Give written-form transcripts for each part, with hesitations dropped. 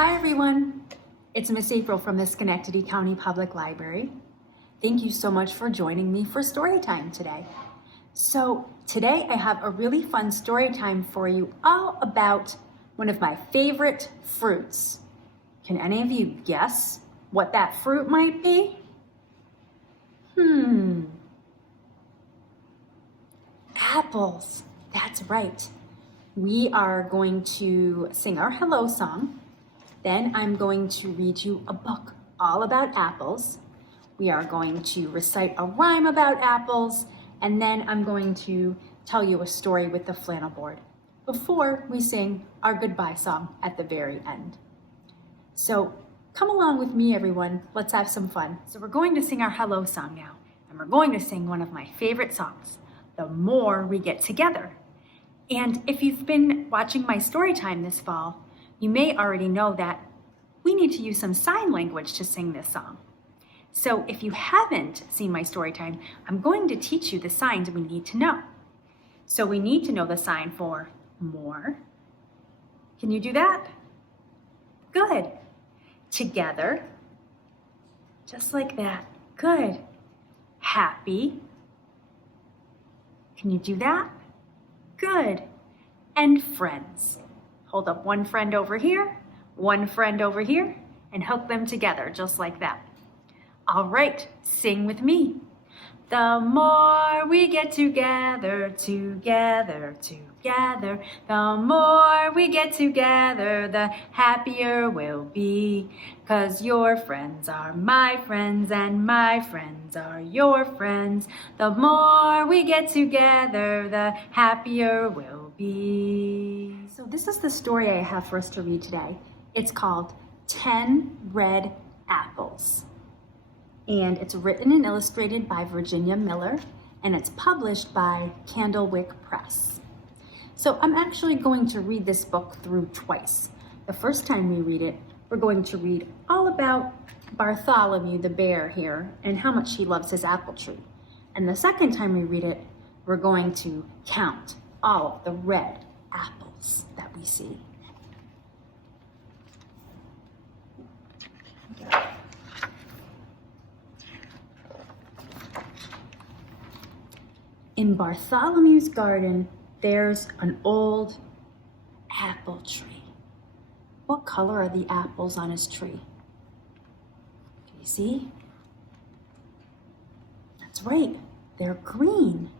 Hi everyone, it's Miss April from the Schenectady County Public Library. Thank you so much for joining me for story time today. So today I have a really fun story time for you all about one of my favorite fruits. Can any of you guess what that fruit might be? Apples, that's right. We are going to sing our hello song. Then I'm going to read you a book all about apples. We are going to recite a rhyme about apples, and then I'm going to tell you a story with the flannel board before we sing our goodbye song at the very end. So come along with me, everyone. Let's have some fun. So we're going to sing our hello song now, and we're going to sing one of my favorite songs, The More We Get Together. And if you've been watching my story time this fall, you may already know that we need to use some sign language to sing this song. So if you haven't seen my story time, I'm going to teach you the signs we need to know. So we need to know the sign for more. Can you do that? Good. Together. Just like that. Good. Happy. Can you do that? Good. And friends. Hold up one friend over here, and hook them together just like that. All right, sing with me. The more we get together, together, together, the more we get together, the happier we'll be. 'Cause your friends are my friends and my friends are your friends. The more we get together, the happier we'll be. So this is the story I have for us to read today. It's called 10 Red Apples. And it's written and illustrated by Virginia Miller, and it's published by Candlewick Press. So I'm actually going to read this book through twice. The first time we read it, we're going to read all about Bartholomew the bear here and how much he loves his apple tree. And the second time we read it, we're going to count all of the red apples that we see. In Bartholomew's garden, there's an old apple tree. What color are the apples on his tree? Can you see? That's right, they're green.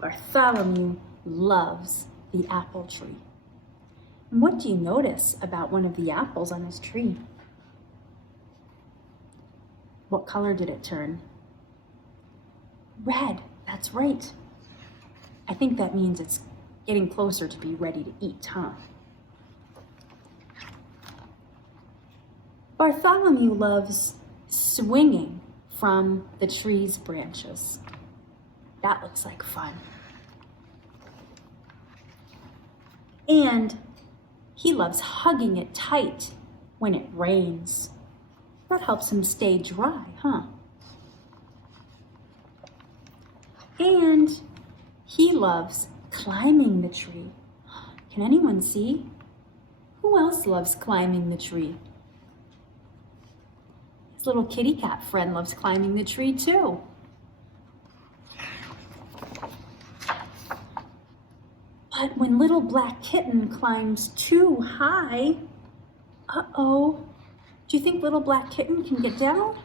Bartholomew loves the apple tree. And what do you notice about one of the apples on his tree? What color did it turn? Red, that's right. I think that means it's getting closer to be ready to eat, huh? Bartholomew loves swinging from the tree's branches. That looks like fun. And he loves hugging it tight when it rains. That helps him stay dry, huh? And he loves climbing the tree. Can anyone see? Who else loves climbing the tree? His little kitty cat friend loves climbing the tree too. But when little black kitten climbs too high, uh-oh, do you think little black kitten can get down?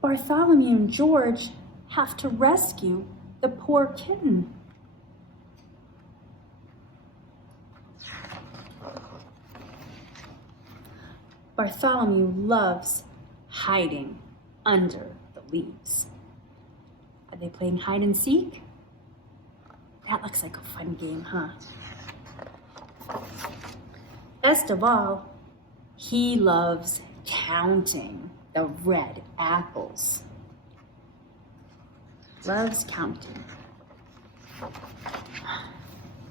Bartholomew and George have to rescue the poor kitten. Bartholomew loves hiding under the leaves. Are they playing hide and seek? That looks like a fun game, huh? Best of all, he loves counting the red apples. Loves counting.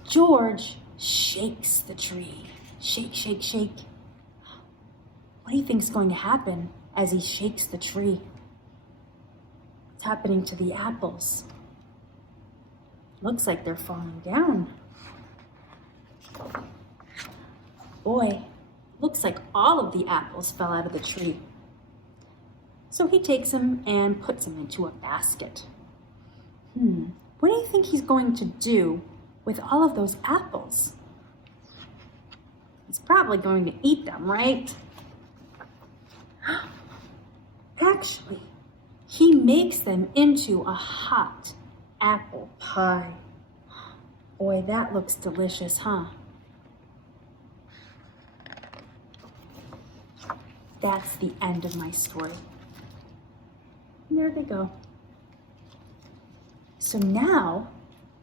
George shakes the tree. Shake, shake, shake. What do you think is going to happen as he shakes the tree? What's happening to the apples? Looks like they're falling down. Boy, looks like all of the apples fell out of the tree. So he takes them and puts them into a basket. What do you think he's going to do with all of those apples? He's probably going to eat them, right? Actually, he makes them into a hot apple pie. Boy, that looks delicious, huh? That's the end of my story. And there they go. So now,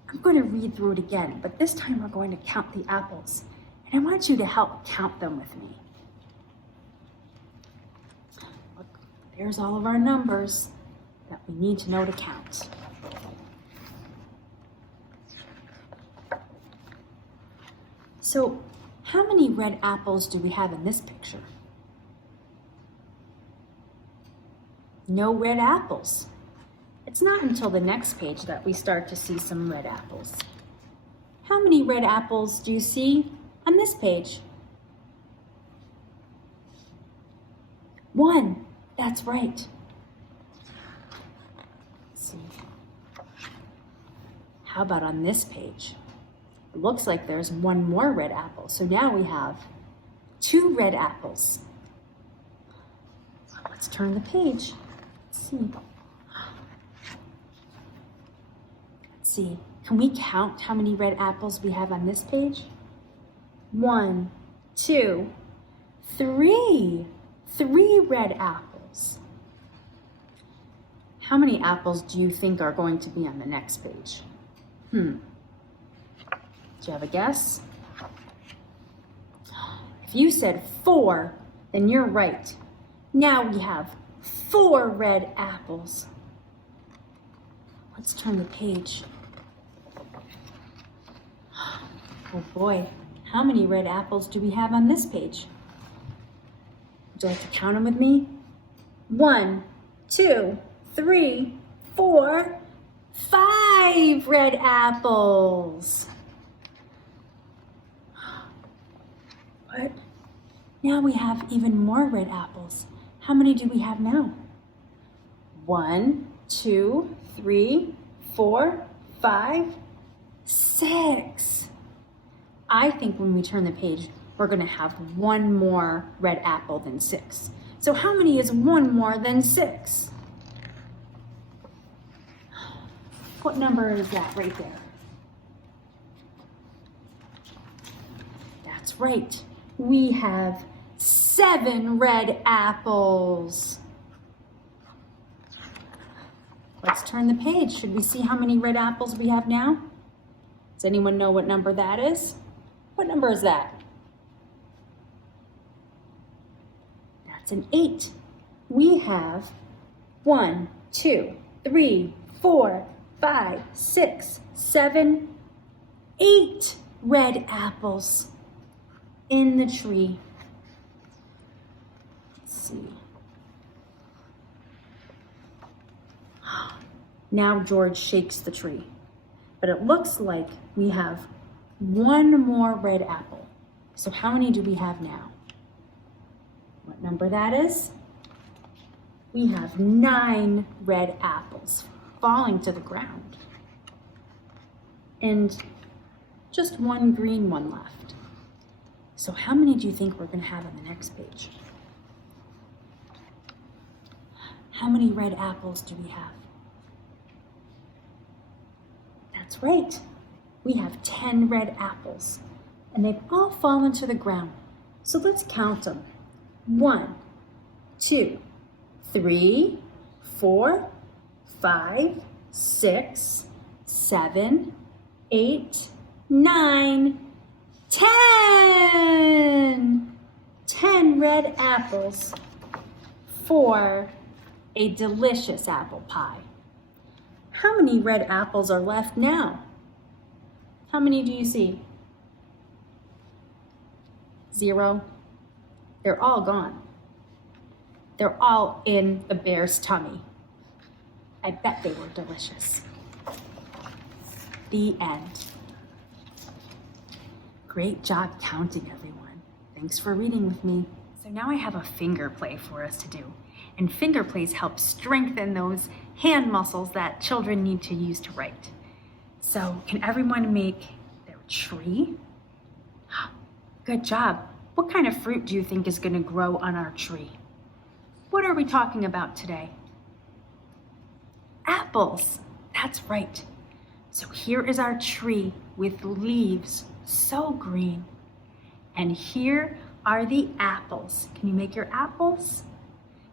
I'm going to read through it again, but this time we're going to count the apples. And I want you to help count them with me. Look, there's all of our numbers that we need to know to count. So, how many red apples do we have in this picture? No red apples. It's not until the next page that we start to see some red apples. How many red apples do you see on this page? 1. That's right. Let's see. How about on this page? It looks like there's 1 more red apple. So now we have 2 red apples. Let's turn the page. Let's see. Can we count how many red apples we have on this page? 1, 2, 3. 3 red apples. How many apples do you think are going to be on the next page? Do you have a guess? If you said 4, then you're right. Now we have 4 red apples. Let's turn the page. Oh boy, how many red apples do we have on this page? Would you like to count them with me? 1, 2, 3, 4, 5 red apples. What? Now we have even more red apples. How many do we have now? 1, 2, 3, 4, 5, 6. I think when we turn the page, we're going to have 1 more red apple than 6. So how many is 1 more than 6? What number is that right there? That's right. We have 7 red apples. Let's turn the page. Should we see how many red apples we have now? Does anyone know what number that is? What number is that? That's an 8. We have 1, 2, 3, 4, 5, 6, 7, 8 red apples in the tree. Let's see. Now George shakes the tree, but it looks like we have 1 more red apple. So how many do we have now? What number that is? We have 9 red apples falling to the ground. And just 1 green one left. So how many do you think we're going to have on the next page? How many red apples do we have? That's right. We have 10 red apples, and they've all fallen to the ground. So let's count them. 1, 2, 3, 4, 5, 6, 7, 8, 9, 10! 10 red apples for a delicious apple pie. How many red apples are left now? How many do you see? 0. They're all gone. They're all in the bear's tummy. I bet they were delicious. The end. Great job counting, everyone. Thanks for reading with me. So now I have a finger play for us to do. And finger plays help strengthen those hand muscles that children need to use to write. So can everyone make their tree? Good job. What kind of fruit do you think is going to grow on our tree? What are we talking about today? Apples. That's right. So here is our tree with leaves so green. And here are the apples. Can you make your apples?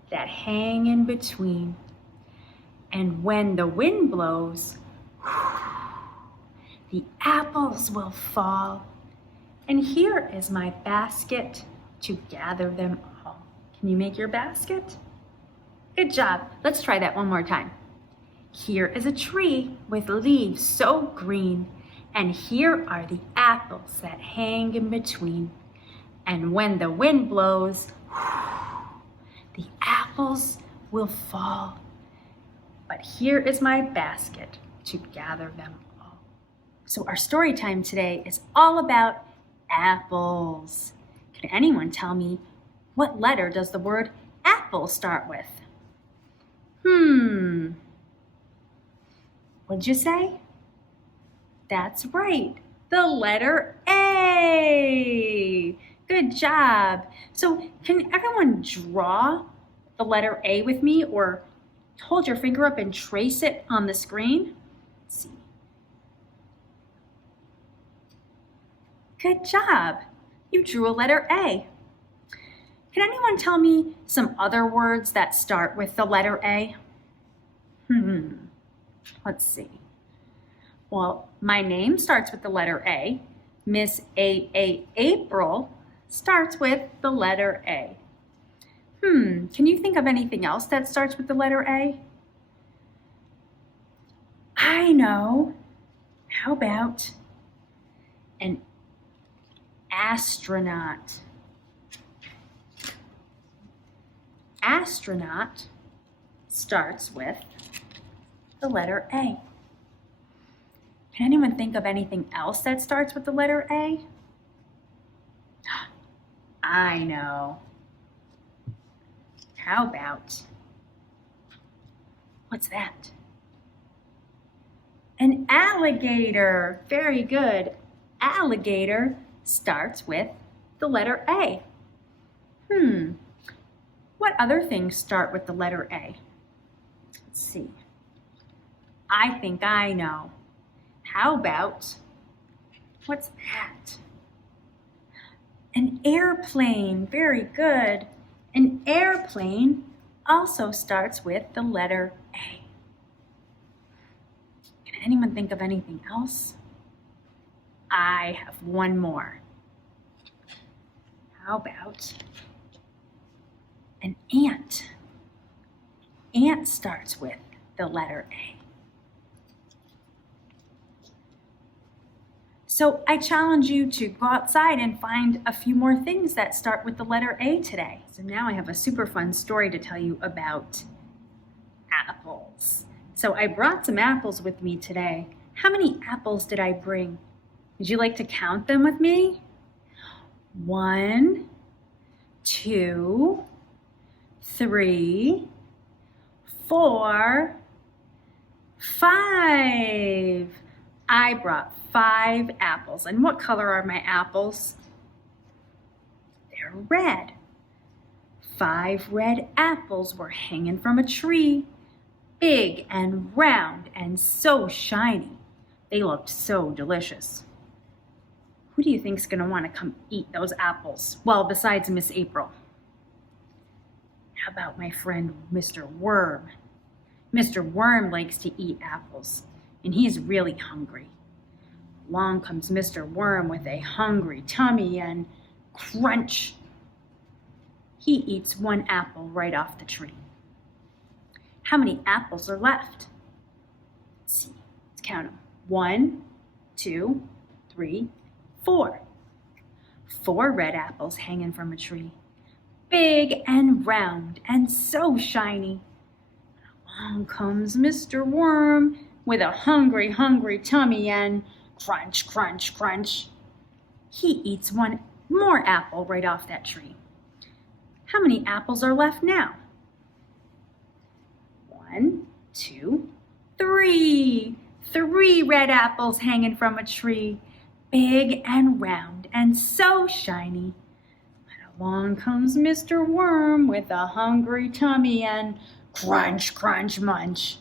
That hang in between. And when the wind blows, the apples will fall. And here is my basket to gather them all. Can you make your basket? Good job. Let's try that one more time. Here is a tree with leaves so green, and here are the apples that hang in between. And when the wind blows, the apples will fall. But here is my basket to gather them all. So our story time today is all about apples. Can anyone tell me what letter does the word apple start with? What'd you say? That's right, the letter A. Good job. So can everyone draw the letter A with me, or hold your finger up and trace it on the screen? Let's see. Good job. You drew a letter A. Can anyone tell me some other words that start with the letter A? Let's see. Well, my name starts with the letter A. Miss April starts with the letter A. Can you think of anything else that starts with the letter A? I know. How about an astronaut? Astronaut starts with the letter A. Can anyone think of anything else that starts with the letter A? I know. How about, what's that? An alligator. Very good. Alligator starts with the letter A. What other things start with the letter A? Let's see. I think I know. How about, what's that? An airplane. Very good. An airplane also starts with the letter A. Can anyone think of anything else? I have one more. How about an ant? Ant starts with the letter A. So I challenge you to go outside and find a few more things that start with the letter A today. So now I have a super fun story to tell you about apples. So I brought some apples with me today. How many apples did I bring? Would you like to count them with me? 1, 2, 3, 4, 5. I brought 5 apples. And what color are my apples? They're red. 5 red apples were hanging from a tree, big and round and so shiny. They looked so delicious. Who do you think's gonna want to come eat those apples? Well, besides Miss April. How about my friend Mr. Worm? Mr. Worm likes to eat apples, and he's really hungry. Along comes Mr. Worm with a hungry tummy, and crunch! He eats 1 apple right off the tree. How many apples are left? Let's see. Let's count them. 1, 2, 3, 4. 4 red apples hanging from a tree, big and round and so shiny. Along comes Mr. Worm with a hungry, hungry tummy and crunch, crunch, crunch. He eats one more apple right off that tree. How many apples are left now? 1, 2, 3. 3 red apples hanging from a tree, big and round and so shiny. And along comes Mr. Worm with a hungry tummy and crunch, crunch, munch.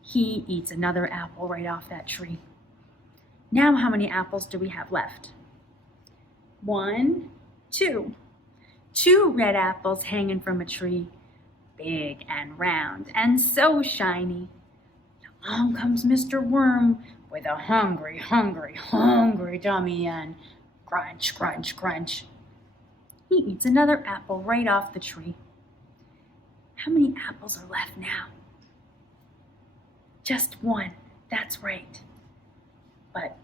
He eats another apple right off that tree. Now how many apples do we have left? 1, 2. 2 red apples hanging from a tree, big and round and so shiny. Along comes Mr. Worm with a hungry, hungry, hungry tummy and crunch, crunch, crunch. He eats another apple right off the tree. How many apples are left now? Just 1, that's right. But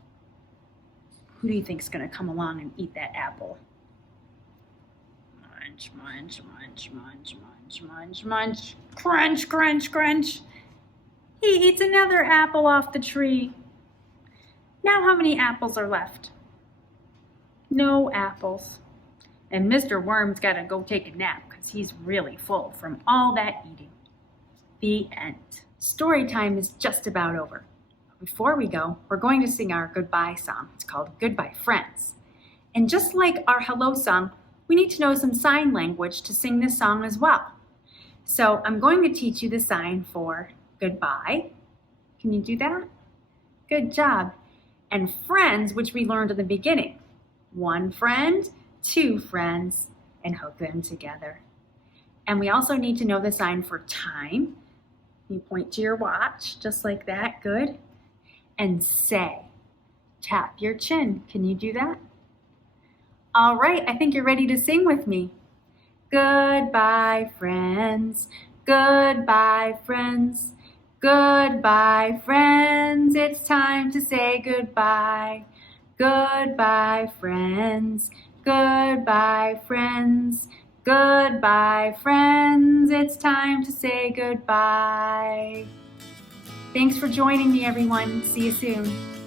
who do you think is going to come along and eat that apple? Munch, munch, munch, munch, munch, munch, munch, crunch, crunch, crunch. He eats another apple off the tree. Now how many apples are left? No apples. And Mr. Worm's got to go take a nap because he's really full from all that eating. The end. Story time is just about over. Before we go, we're going to sing our goodbye song. It's called Goodbye Friends. And just like our hello song, we need to know some sign language to sing this song as well. So I'm going to teach you the sign for goodbye. Can you do that? Good job. And friends, which we learned in the beginning. 1 friend, 2 friends, and hook them together. And we also need to know the sign for time. You point to your watch, just like that, good. And say, tap your chin. Can you do that? All right, I think you're ready to sing with me. Goodbye, friends. Goodbye, friends. Goodbye, friends. It's time to say goodbye. Goodbye, friends. Goodbye, friends. Goodbye, friends. It's time to say goodbye. Thanks for joining me, everyone. See you soon.